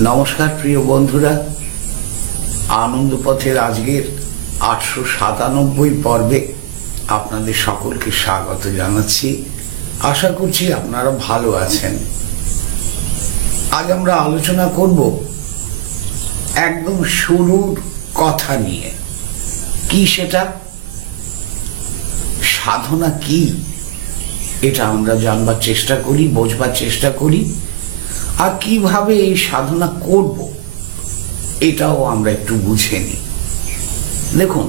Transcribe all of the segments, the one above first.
নমস্কার প্রিয় বন্ধুরা, আনন্দ পথের আজকের 897 পর্বে আপনাদের সকলকে স্বাগত জানাচ্ছি। আশা করছি আপনারা ভালো আছেন। আজ আমরা আলোচনা করব একদম শুরুর কথা নিয়ে। কি সেটা? সাধনা কি, এটা আমরা জানবার চেষ্টা করি, বোঝবার চেষ্টা করি, আর কিভাবে এই সাধনা করব এটাও আমরা একটু বুঝে নিই। দেখুন,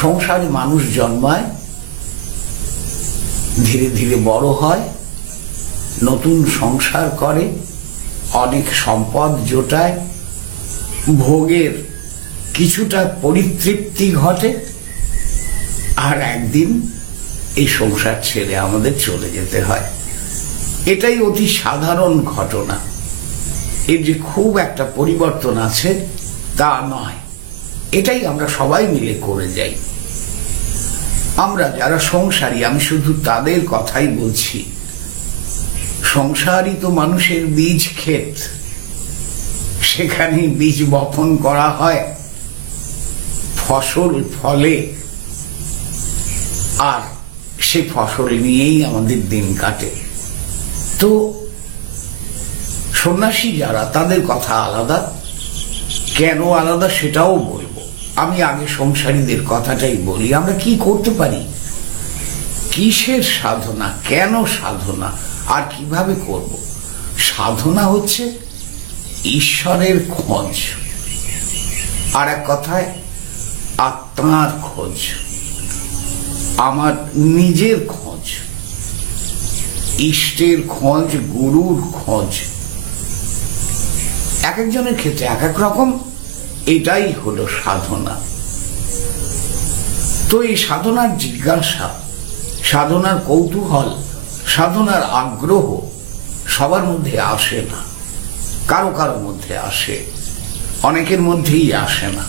সংসারে মানুষ জন্মায়, ধীরে ধীরে বড় হয়, নতুন সংসার করে, অনেক সম্পদ জোটায়, ভোগের কিছুটা পরিতৃপ্তি ঘটে, আর একদিন এই সংসার ছেড়ে আমাদের চলে যেতে হয়। এটাই অতি সাধারণ ঘটনা। এর যে খুব একটা পরিবর্তন আছে তা নয়, এটাই আমরা সবাই মিলে করে যাই। আমরা যারা সংসারী, আমি শুধু তাদের কথাই বলছি। সংসারই তো মানুষের বীজ ক্ষেত, সেখানে বীজ বপন করা হয়, ফসল ফলে, আর সে ফসল নিয়েই আমাদের দিন কাটে। তো সন্ন্যাসী যারা, তাদের কথা আলাদা। কেন আলাদা সেটাও বলবো। আমি আগে সংসারীদের কথাটাই বলি। আমরা কি করতে পারি, কিসের সাধনা, কেন সাধনা, আর কিভাবে করব। সাধনা হচ্ছে ঈশ্বরের খোঁজ, আর এক কথায় আত্মার খোঁজ, আমার নিজের খোঁজ, ইষ্টের খোঁজ, গুরুর খোঁজ। এক একজনের ক্ষেত্রে এক এক রকম। এটাই হলো সাধনা। তো এই সাধনার জিজ্ঞাসা, সাধনার কৌতূহল, সাধনার আগ্রহ সবার মধ্যে আসে না। কারো কারো মধ্যে আসে, অনেকের মধ্যেই আসে না।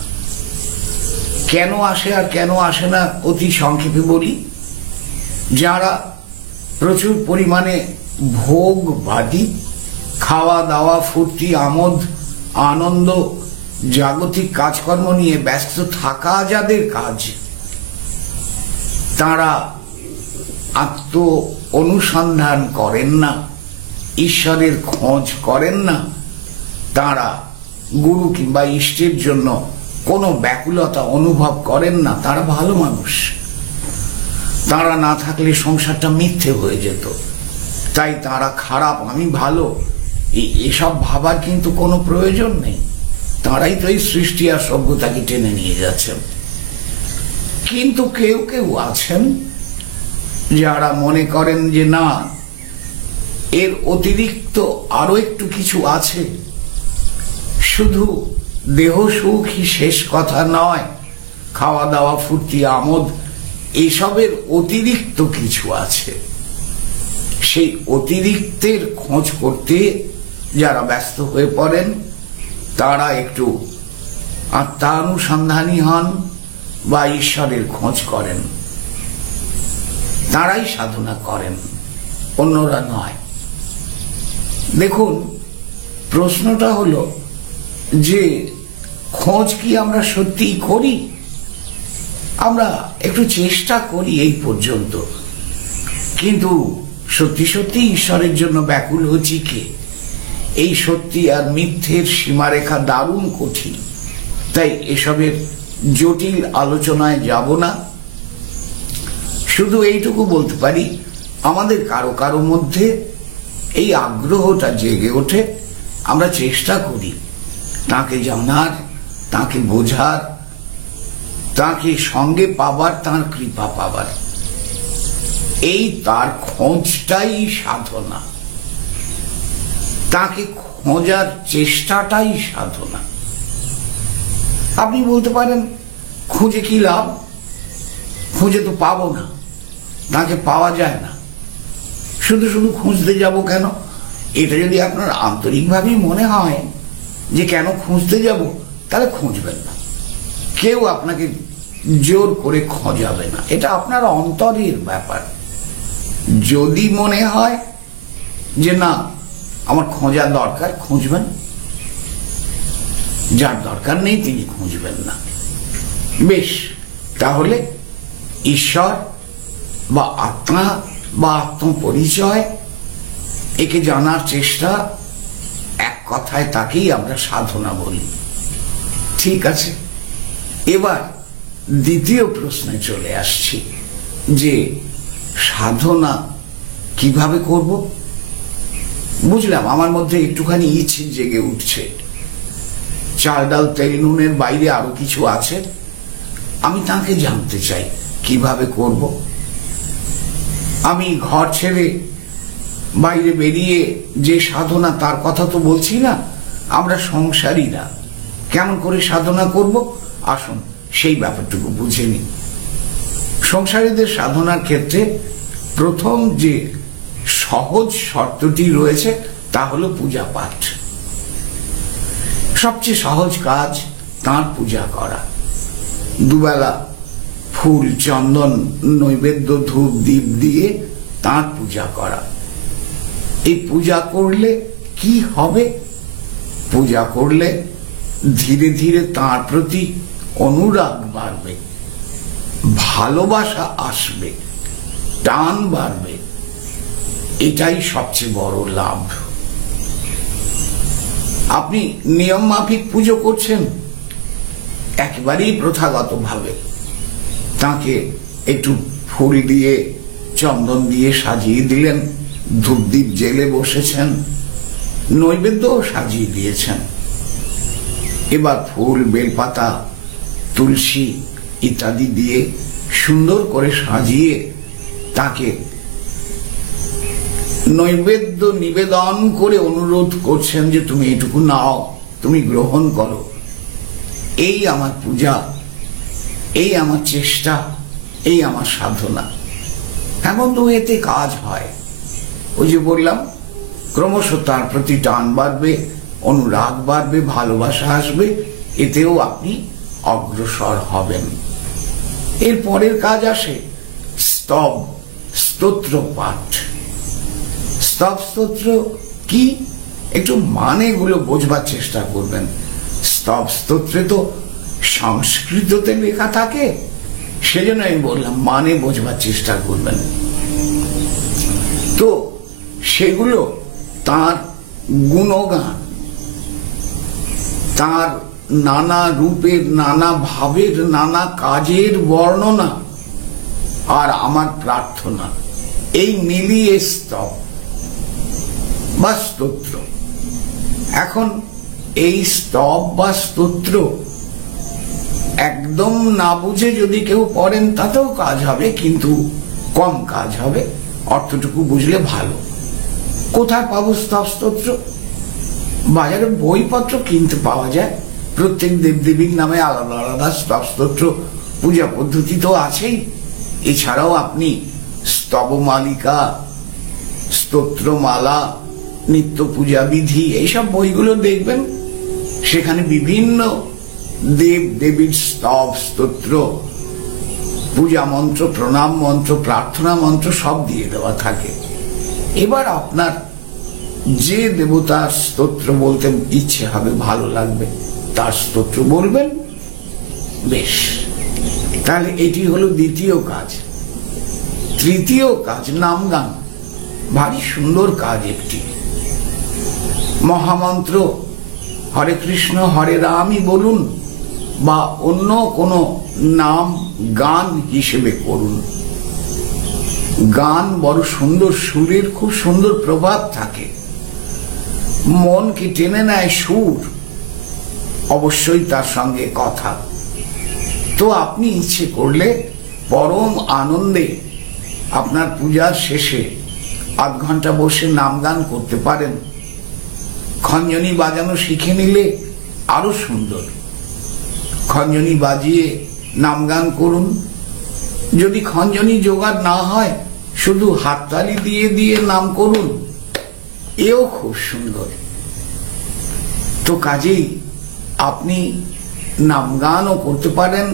কেন আসে আর কেন আসে না অতি সংক্ষেপে বলি। যারা প্রচুর পরিমাণে ভোগবাদী, খাওয়া দাওয়া, ফুর্তি, আমোদ, আনন্দ, জাগতিক কাজকর্ম নিয়ে ব্যস্ত থাকা যাদের কাজ, তারা আত্ম অনুসন্ধান করেন না, ঈশ্বরের খোঁজ করেন না, তারা গুরু কিংবা ইষ্টের জন্য কোনো ব্যাকুলতা অনুভব করেন না, তারা ভালো মানুষ। তারা না থাকলে সংসারটা মিথ্যে হয়ে যেত। তাই তারা খারাপ, আমি ভালো, এসব ভাবার কিন্তু কোনো প্রয়োজন নেই। তারাই তো এই সৃষ্টি আর সভ্যতাকে টেনে নিয়ে যাচ্ছেন। কিন্তু কেউ কেউ আছেন যারা মনে করেন যে না, এর অতিরিক্ত আরো একটু কিছু আছে, শুধু দেহ সুখই শেষ কথা নয়, খাওয়া দাওয়া, ফুর্তি, আমোদ, এসবের অতিরিক্ত কিছু আছে। সেই অতিরিক্তের খোঁজ করতে যারা ব্যস্ত হয়ে পড়েন, তারা একটু আত্মানুসন্ধানী হন বা ঈশ্বরের খোঁজ করেন, তারাই সাধনা করেন, অন্যরা নয়। দেখুন, প্রশ্নটা হলো যে খোঁজ কি আমরা সত্যিই করি? আমরা একটু চেষ্টা করি এই পর্যন্ত, কিন্তু সত্যি সত্যি ঈশ্বরের জন্য ব্যাকুল হচ্ছি কে? এই সত্যি আর মিথ্যের সীমারেখা দারুণ কঠিন। তাই এসবের জটিল আলোচনায় যাব না। শুধু এইটুকু বলতে পারি, আমাদের কারো কারো মধ্যে এই আগ্রহটা জেগে ওঠে। আমরা চেষ্টা করি তাকে জানার, তাকে বোঝার, তাকে সঙ্গে পাবার, তার কৃপা পাবার। এই তার খোঁজটাই সাধনা, তাকে খোঁজার চেষ্টাটাই সাধনা। আপনি বলতে পারেন, খুঁজে কি লাভ? খুঁজে তো পাবো না, তাকে পাওয়া যায় না, শুধু শুধু খুঁজতে যাব কেন? এটা যদি আপনার আন্তরিকভাবেই মনে হয় যে কেন খুঁজতে যাব, তাহলে খুঁজবেন না। কেউ আপনাকে জোর করে খোঁজাবে না, এটা আপনার অন্তরের ব্যাপার। যদি মনে হয় যে না, আমার খোঁজা দরকার, খুঁজবেন। যার দরকার নেই তিনি খুঁজবেন না। বেশ, তাহলে ঈশ্বর বা আত্মা বা আত্মপরিচয়, একে জানার চেষ্টা, এক কথায় তাকেই আমরা সাধনা বলি। ঠিক আছে, এবার দ্বিতীয় প্রশ্নে চলে আসছি যে সাধনা কিভাবে করব। বুঝলাম আমার মধ্যে একটুখানি ইচ্ছে জেগে উঠছে, চাল ডাল তেল নুনের বাইরে আরো কিছু আছে, আমি তাকে জানতে চাই কিভাবে করব। আমি ঘর ছেড়ে বাইরে বেরিয়ে যে সাধনা তার কথা তো বলছি না, আমরা সংসারীরা কেমন করে সাধনা করব, আসুন সেই ব্যাপারটুকু বুঝে নিই। সংসারীদের সাধনার ক্ষেত্রে প্রথম যে সহজ শর্তটি রয়েছে তা হলো পূজা পাঠ। সবচেয়ে সহজ কাজ তাঁর পূজা করা, দুবেলা ফুল চন্দন নৈবেদ্য ধূপ দীপ দিয়ে তাঁর পূজা করা। এই পূজা করলে কি হবে? পূজা করলে ধীরে ধীরে তাঁর প্রতি অনুরাগ বাড়বে, ভালোবাসা আসবে, টান বাড়বে। এটাই সবচেয়ে বড় লাভ। আপনি নিয়ম মাফিক পুজো করছেন, একেবারেই প্রথাগত ভাবে তাকে একটু ফুল দিয়ে চন্দন দিয়ে সাজিয়ে দিলেন, ধূপদীপ জেলে বসেছেন, নৈবেদ্যও সাজিয়ে দিয়েছেন। এবার ফুল, বেলপাতা, তুলসী ইত্যাদি দিয়ে সুন্দর করে সাজিয়ে তাকে নৈবেদ্য নিবেদন করে অনুরোধ করছেন যে তুমি এটুকু নাও, তুমি গ্রহণ করো। এই আমার পূজা, এই আমার চেষ্টা, এই আমার সাধনা। এমন তো এতে কাজ হয়। ওই যে বললাম, ক্রমশ তার প্রতি টান বাড়বে, অনুরাগ বাড়বে, ভালোবাসা আসবে, এতেও আপনি অগ্রসর হবেন। এর পরের কাজ আসে স্তব, স্তোত্র পাঠ। স্তব স্তোত্র কি, একটু মানেগুলো বোঝবার চেষ্টা করবেন। স্তব স্তোত্রে তো সংস্কৃততে লেখা থাকে, সেজন্য আমি বললাম মানে বোঝবার চেষ্টা করবেন। তো সেগুলো তার গুণগান, তার নানা রূপের, নানা ভাবের, নানা কাজের বর্ণনা আর আমার প্রার্থনা, এই মিলিয়ে স্তব বা স্তোত্র। এখন এই স্তব বা স্তোত্র একদম না বুঝে যদি কেউ পড়েন তাতেও কাজ হবে, কিন্তু কম কাজ হবে, অর্থটুকু বুঝলে ভালো। কোথায় পাবো স্তব স্তোত্র? বাজারে বইপত্র কিনতে পাওয়া যায়, প্রত্যেক দেবদেবীর নামে আলাদা আলাদা স্তব স্তোত্র পূজা পদ্ধতি তো আছেই। এছাড়াও আপনি স্তবমালিকা, স্তোত্রমালা, নিত্য পূজা বিধি, এইসব বইগুলো দেখবেন, সেখানে বিভিন্ন দেব দেবীর স্তব স্তোত্র, পূজা মন্ত্র, প্রণাম মন্ত্র, প্রার্থনা মন্ত্র সব দিয়ে দেওয়া থাকে। এবার আপনার যে দেবতার স্তোত্র বলতে ইচ্ছে হবে, ভালো লাগবে, তার স্তোত্র বলবেন। বেশ, তাহলে এটি হলো দ্বিতীয় কাজ। তৃতীয় কাজ নাম গান। ভারী সুন্দর কাজ একটি। মহামন্ত্র হরে কৃষ্ণ হরে রামই বলুন বা অন্য কোনো নাম গান হিসেবে করুন। গান বড় সুন্দর, সুরের খুব সুন্দর প্রভাব থাকে, মনকে টেনে নেয় সুর, অবশ্যই তার সঙ্গে কথা। তো আপনি ইচ্ছে করলে পরম আনন্দে আপনার পূজার শেষে আধ ঘন্টা বসে নাম গান করতে পারেন। খঞ্জনি বাজানো শিখে নিলে আরো সুন্দর, খঞ্জনি বাজিয়ে নাম গান করুন। যদি খঞ্জনি জোগাড় না হয়, শুধু হাততালি দিয়ে দিয়ে নাম করুন, এও খুব সুন্দর। তো কাজেই আপনি নাম গানও করতে পারেন,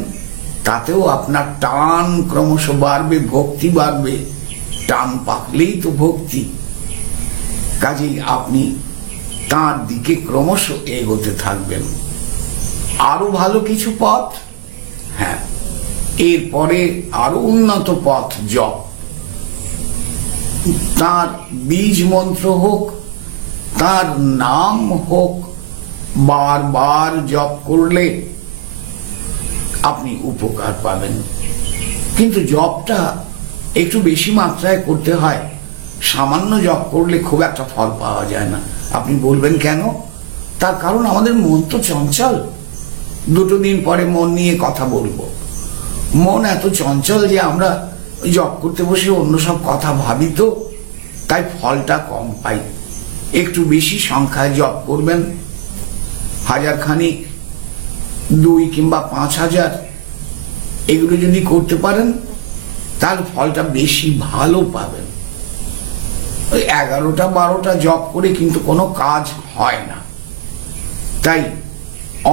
তাতেও আপনার টান ক্রমশ বাড়বে, ভক্তি বাড়বে। টান পাকলেই তো ভক্তি। কাজেই আপনি তার দিকে ক্রমশ এগোতে থাকবেন। আরো ভালো কিছু পথ, হ্যাঁ, এরপরে আরো উন্নত পথ জপ। তার বীজ মন্ত্র হোক, তার নাম হোক, বারবার জপ করলে আপনি উপকার পাবেন। কিন্তু জপটা একটু বেশি মাত্রায় করতে হয়, সামান্য জপ করলে খুব একটা ফল পাওয়া যায় না। আপনি বলবেন কেন? তার কারণ আমাদের মন তো চঞ্চল। দুটো দিন পরে মন নিয়ে কথা বলবো। মন এত চঞ্চল যে আমরা জপ করতে বসে অন্য সব কথা ভাবি, তো তাই ফলটা কম পাই। একটু বেশি সংখ্যায় জপ করবেন, 1000 খানিক, 2 কিংবা 5000, এগুলো যদি করতে পারেন তাহলে ফলটা বেশি ভালো পাবেন। ওই 11টা 12টা জপ করে কিন্তু কোনো কাজ হয় না। তাই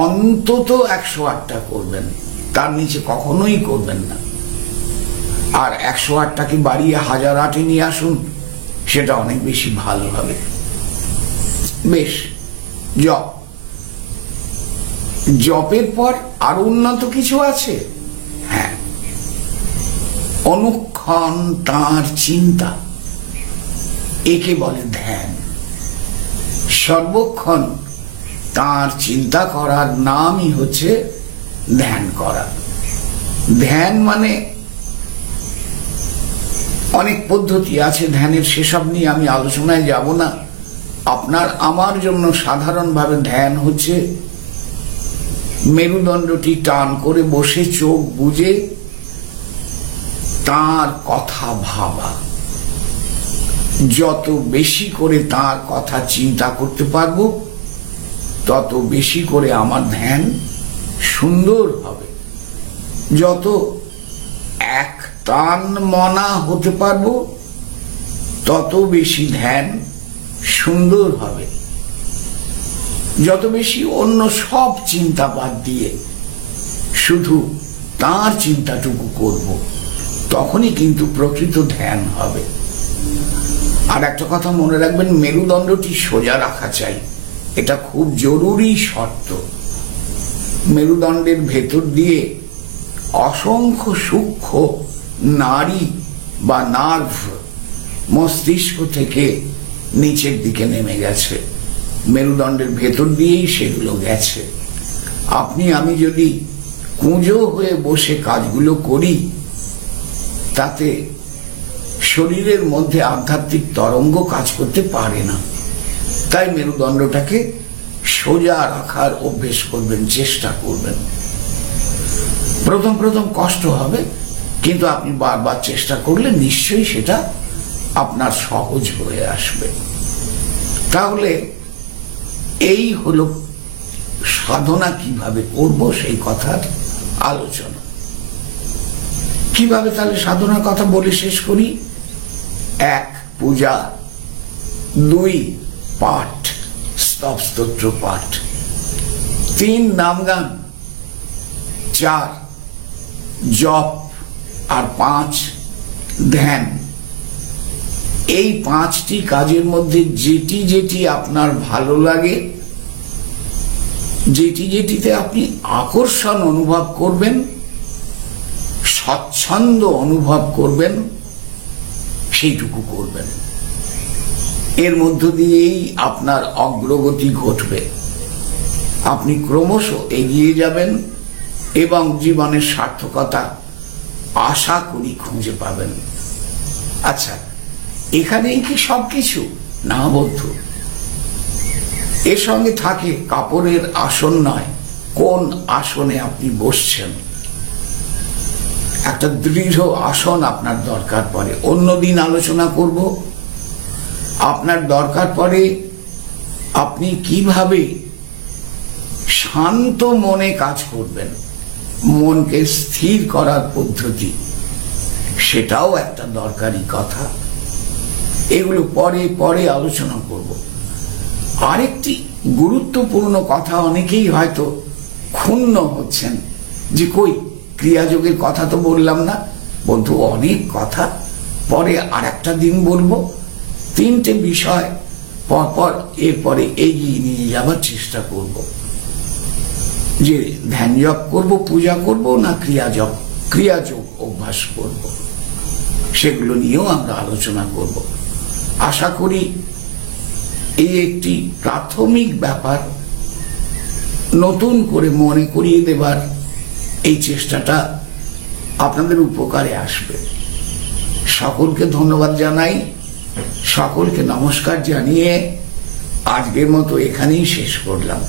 অন্তত 108টা করবেন, তার নিচে কখনোই করবেন না। আর 108টাকে বাড়িয়ে 1008-এ নিয়ে আসুন, সেটা অনেক বেশি ভালো হবে। বেশ, জপ। জপের পর আরো উন্নত কিছু আছে, হ্যাঁ, অনুক্ষণ তাঁর চিন্তা, একে বলে ধ্যান। সর্বক্ষণ তাঁর চিন্তা করার নামই হচ্ছে ধ্যান করা। ধ্যান মানে অনেক পদ্ধতি আছে ধ্যানের, সেসব নিয়ে আমি আলোচনায় যাব না। আপনার আমার জন্য সাধারণভাবে ধ্যান হচ্ছে মেরুদণ্ডটি টান করে বসে চোখ বুজে তার কথা ভাবা। যত বেশি করে তার কথা চিন্তা করতে পারবো, তত বেশি করে আমার ধ্যান সুন্দর হবে। যত এক টান মনা হতে পারবো, তত বেশি ধ্যান সুন্দর হবে। যত বেশি অন্য সব চিন্তা বাদ দিয়ে শুধু তার চিন্তাটুকু করব, তখনই কিন্তু প্রকৃত ধ্যান হবে। আর একটা কথা মনে রাখবেন, মেরুদণ্ডটি সোজা রাখা চাই, এটা খুব জরুরি শর্ত। মেরুদণ্ডের ভেতর দিয়ে অসংখ্য সূক্ষ্ম নাড়ি বা নার্ভ মস্তিষ্ক থেকে নিচের দিকে নেমে গেছে, মেরুদণ্ডের ভেতর দিয়েই সেগুলো গেছে। আপনি আমি যদি কুঁজো হয়ে বসে কাজগুলো করি, তাতে শরীরের মধ্যে আধ্যাত্মিক তরঙ্গ কাজ করতে পারে না। তাই মেরুদণ্ডটাকে সোজা রাখার অভ্যেস করবেন, চেষ্টা করবেন। প্রথম প্রথম কষ্ট হবে, কিন্তু আপনি বারবার চেষ্টা করলে নিশ্চয়ই সেটা আপনার সহজ হয়ে আসবে। তাহলে এই হলো সাধনা কিভাবে করব সেই কথার আলোচনা। কিভাবে তাহলে সাধনার কথা বলে শেষ করি। 1 পূজা, 2 পাঠ, স্তব স্তোত্র পাঠ, 3 নামগান, 4 জপ, আর 5 ধ্যান। এই 5টি কাজের মধ্যে যেটি যেটি আপনার ভালো লাগে, যেটি যেটিতে আপনি আকর্ষণ অনুভব করবেন, স্বচ্ছন্দ অনুভব করবেন, সেইটুকু করবেন। এর মধ্য দিয়েই আপনার অগ্রগতি ঘটবে। আপনি ক্রমশ এগিয়ে যাবেন এবং জীবনের সার্থকতা আশা করি খুঁজে পাবেন। আচ্ছা, এখানেই কি সবকিছু? না বন্ধু, এর সঙ্গে থাকে কাপড়ের আসন নয়, কোন আসনে আপনি বসছেন। একটা দৃঢ় আসন আপনার দরকার পড়ে, অন্যদিন আলোচনা করব। আপনার দরকার পড়ে আপনি কিভাবে শান্ত মনে কাজ করবেন, মনকে স্থির করার পদ্ধতি, সেটাও একটা দরকারি কথা। এগুলো পরে পরে আলোচনা করব। আরেকটি গুরুত্বপূর্ণ কথা, অনেকেই হয়তো ক্ষুণ্ণ হচ্ছেন যে কই ক্রিয়াযোগের কথা তো বললাম না। বন্ধু, অনেক কথা, পরে আর একটা দিন বলবো। 3টে বিষয় পরপর এরপরে এগিয়ে নিয়ে যাবার চেষ্টা করব। যে ধ্যান জপ করব, পূজা করব, না ক্রিয়াযোগ অভ্যাস করব, সেগুলো নিয়েও আমরা আলোচনা করব। আশা করি এই একটি প্রাথমিক ব্যাপার নতুন করে মনে করিয়ে দেবার এই চেষ্টাটা আপনাদের উপকারে আসবে। সকলকে ধন্যবাদ জানাই, সকলকে নমস্কার জানিয়ে আজকের মতো এখানেই শেষ করলাম।